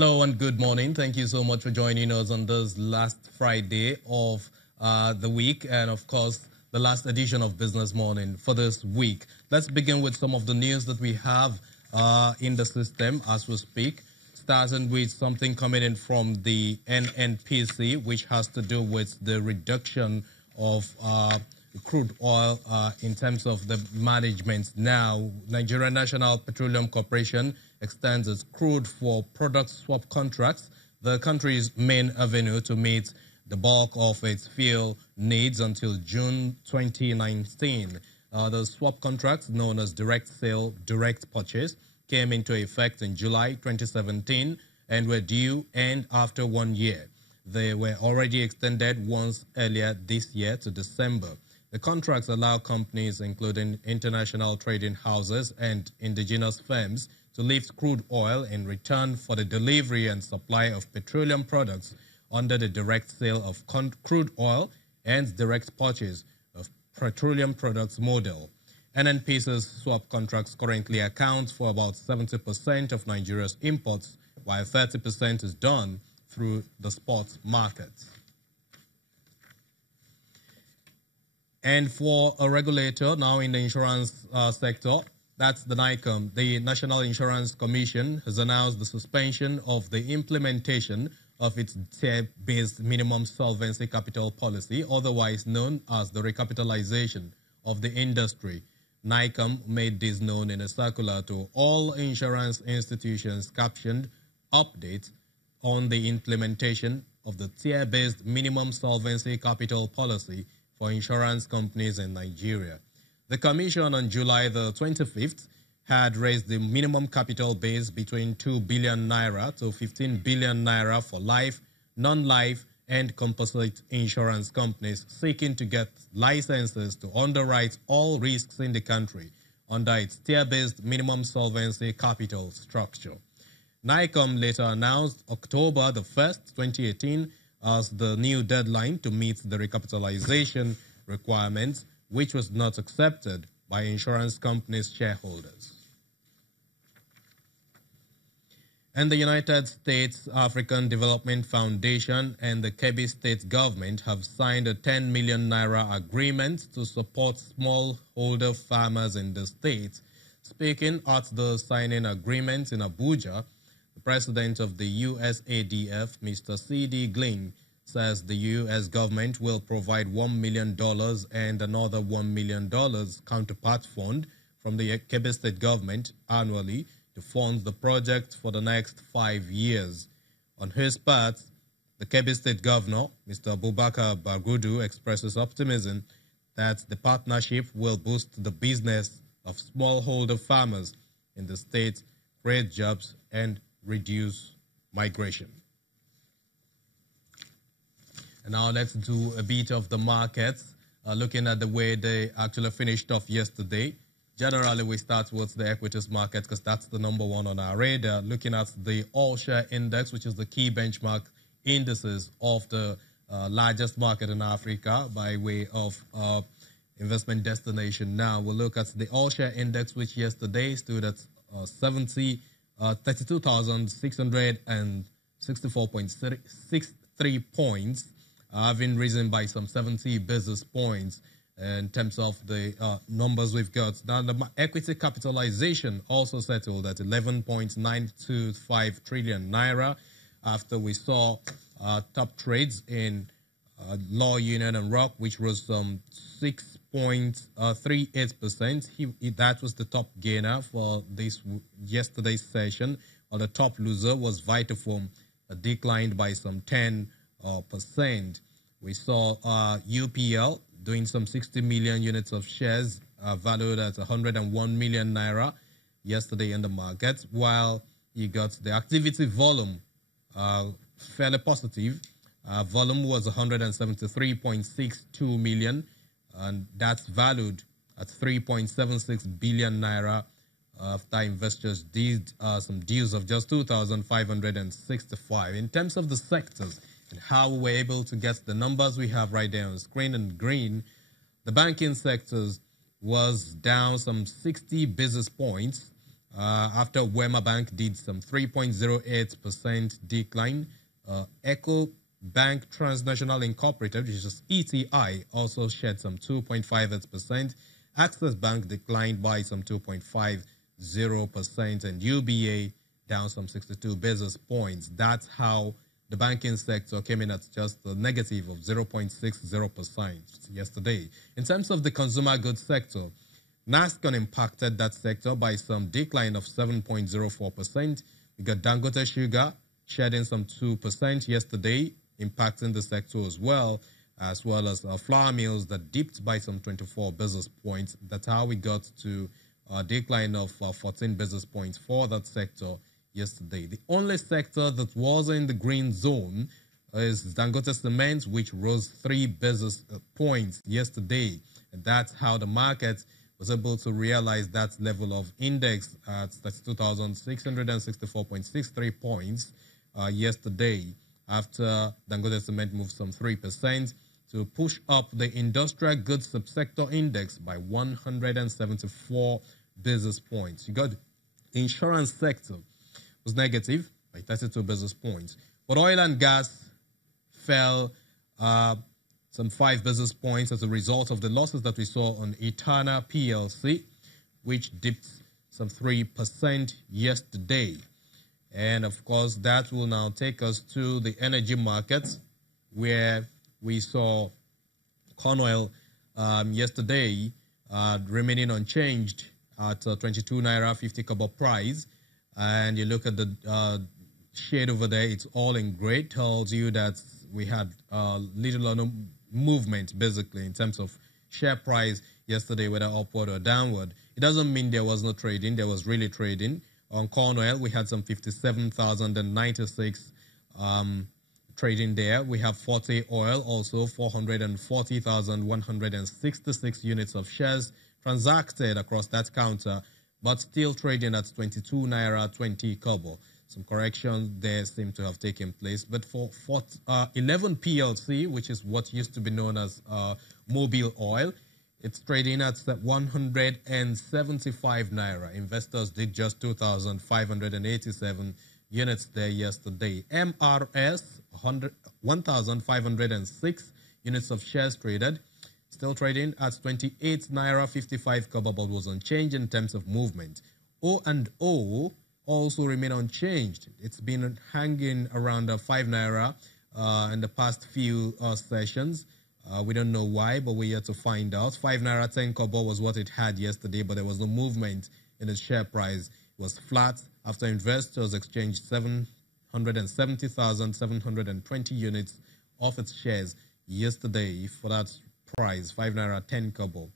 Hello and good morning. Thank you so much for joining us on this last Friday of the week and, of course, the last edition of Business Morning for this week. Let's begin with some of the news that we have in the system as we speak, starting with something coming in from the NNPC, which has to do with the reduction of crude oil in terms of the management. Now, Nigerian National Petroleum Corporation extends its crude for product swap contracts, the country's main avenue to meet the bulk of its fuel needs until June 2019. The swap contracts, known as direct sale, direct purchase, came into effect in July 2017 and were due end after 1 year. They were already extended once earlier this year to December. The contracts allow companies, including international trading houses and indigenous firms, to lift crude oil in return for the delivery and supply of petroleum products under the direct sale of crude oil and direct purchase of petroleum products model. NNPC's swap contracts currently account for about 70% of Nigeria's imports, while 30% is done through the spot market. And for a regulator now in the insurance sector, that's the NAICOM. The National Insurance Commission has announced the suspension of the implementation of its tier-based minimum solvency capital policy, otherwise known as the recapitalization of the industry. NAICOM made this known in a circular to all insurance institutions captioned "Update on the implementation of the tier-based minimum solvency capital policy for insurance companies in Nigeria." The Commission on July the 25th had raised the minimum capital base between 2 billion naira to 15 billion naira for life, non-life, and composite insurance companies seeking to get licenses to underwrite all risks in the country under its tier-based minimum solvency capital structure. NAICOM later announced October the 1st, 2018 as the new deadline to meet the recapitalization requirements, which was not accepted by insurance companies' shareholders. And the United States African Development Foundation and the Kebbi state government have signed a 10 million naira agreement to support smallholder farmers in the state. Speaking at the signing agreement in Abuja, the president of the USADF, Mr. C.D. Glynn, says the U.S. government will provide $1 million and another $1 million counterpart fund from the Kebbi state government annually to fund the project for the next 5 years. On his part, the Kebbi state governor, Mr. Abubakar Bagudu, expresses optimism that the partnership will boost the business of smallholder farmers in the state, create jobs, and reduce migration. And now let's do a bit of the markets, looking at the way they actually finished off yesterday. Generally, we start with the equities market because that's the number one on our radar. Looking at the all-share index, which is the key benchmark indices of the largest market in Africa by way of investment destination. Now, we'll look at the all-share index, which yesterday stood at 32,664.63 points, having risen by some 70 basis points in terms of the numbers we've got. Now, the equity capitalization also settled at 11.925 trillion naira after we saw top trades in Law Union and Rock, which rose some 6.38%. That was the top gainer for this yesterday's session. The top loser was Vitafoam, declined by some 10%. We saw UPL doing some 60 million units of shares valued at 101 million naira yesterday in the market, while you got the activity volume fairly positive. Volume was 173.62 million, and that's valued at 3.76 billion naira after investors did some deals of just 2,565. In terms of the sectors and how we were able to get the numbers we have right there on the screen in green, the banking sectors was down some 60 basis points after Wema Bank did some 3.08% decline. Eco Bank Transnational Incorporated, which is ETI, also shed some 2.58%. Access Bank declined by some 2.50%, and UBA down some 62 basis points. That's how the banking sector came in at just a negative of 0.60% yesterday. In terms of the consumer goods sector, NAICOM impacted that sector by some decline of 7.04%. We got Dangote Sugar shedding some 2% yesterday, impacting the sector as well as flour mills that dipped by some 24 basis points. That's how we got to a decline of 14 basis points for that sector yesterday. The only sector that was in the green zone is Dangote Cement, which rose 3 basis points yesterday. And that's how the market was able to realize that level of index at 32,664.63 points yesterday, after Dangote Cement moved some 3% to push up the industrial goods subsector index by 174 basis points. You got the insurance sector was negative by 32 basis points, but oil and gas fell some 5 basis points as a result of the losses that we saw on Etana PLC, which dipped some 3% yesterday. And of course, that will now take us to the energy markets, where we saw corn oil yesterday remaining unchanged at 22 naira 50 kobo price. And you look at the shade over there, it's all in gray, tells you that we had little or no movement basically in terms of share price yesterday, whether upward or downward. It doesn't mean there was no trading. There was really trading. On corn oil, we had some 57,096 trading there. We have Forte Oil, also 440,166 units of shares transacted across that counter, but still trading at 22 naira 20 kobo. Some corrections there seem to have taken place. But for 11 PLC, which is what used to be known as Mobile Oil, it's trading at 175 naira. Investors did just 2,587 units there yesterday. MRS, 1,506 units of shares traded. Still trading at 28 naira 55 kobo, but was unchanged in terms of movement. O&O also remain unchanged. It's been hanging around 5 naira in the past few sessions. We don't know why, but we're here to find out. 5 naira 10 kobo was what it had yesterday, but there was no movement in its share price. It was flat after investors exchanged 770,720 units of its shares yesterday for that price, 5 naira 10 kobo.